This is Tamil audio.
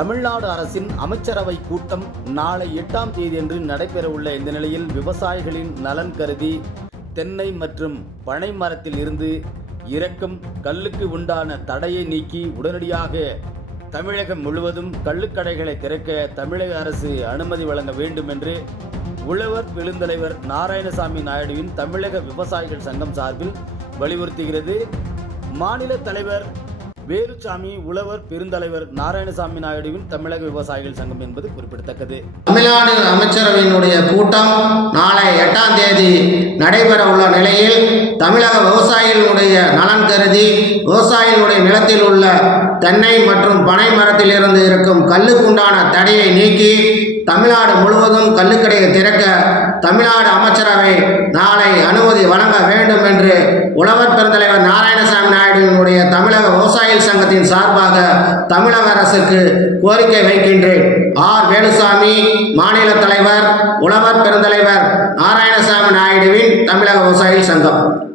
தமிழ்நாடு அரசின் அமைச்சரவை கூட்டம் நாளை எட்டாம் தேதியன்று நடைபெறவுள்ள இந்த நிலையில் விவசாயிகளின் நலன் கருதி தென்னை மற்றும் பனை மரத்தில் இருந்து இறக்கும் கல்லுக்கு உண்டான தடையை நீக்கி உடனடியாக தமிழகம் முழுவதும் கள்ளுக்கடைகளை திறக்க தமிழக அரசு அனுமதி வழங்க வேண்டும் என்று உழவர் பெருந்தலைவர் நாராயணசாமி நாயுடுவின் தமிழக விவசாயிகள் சங்கம் சார்பில் வலியுறுத்துகிறது. மாநில தலைவர் வேலுச்சாமி உழவர் பெருந்தலைவர் நாராயணசாமி நாயுடுவின் தமிழக விவசாயிகள் சங்கம் என்பது குறிப்பிடத்தக்கது. தமிழ்நாடு அமைச்சரவையினுடைய கூட்டம் நாளை எட்டாம் தேதி நடைபெற உள்ள நிலையில் தமிழக விவசாயிகளுடைய நலன் கருதி விவசாயிகளுடைய நிலத்தில் உள்ள தென்னை மற்றும் பனை மரத்தில் இருந்து இருக்கும் கல்லுக்குண்டான தடையை நீக்கி தமிழ்நாடு முழுவதும் கல்லுக்கடையை திறக்க தமிழ்நாடு அமைச்சரவை நாளை அனுமதி வழங்க வேண்டும் என்று உழவர் பெருந்தலைவர் நாராயண தமிழக விவசாயிகள் சங்கத்தின் சார்பாக தமிழக அரசுக்கு கோரிக்கை வைக்கின்றேன். ஆர். வேலுசாமி மாநில தலைவர் உழவர் பெருந்தலைவர் நாராயணசாமி நாயுடுவின் தமிழக விவசாயிகள் சங்கம்.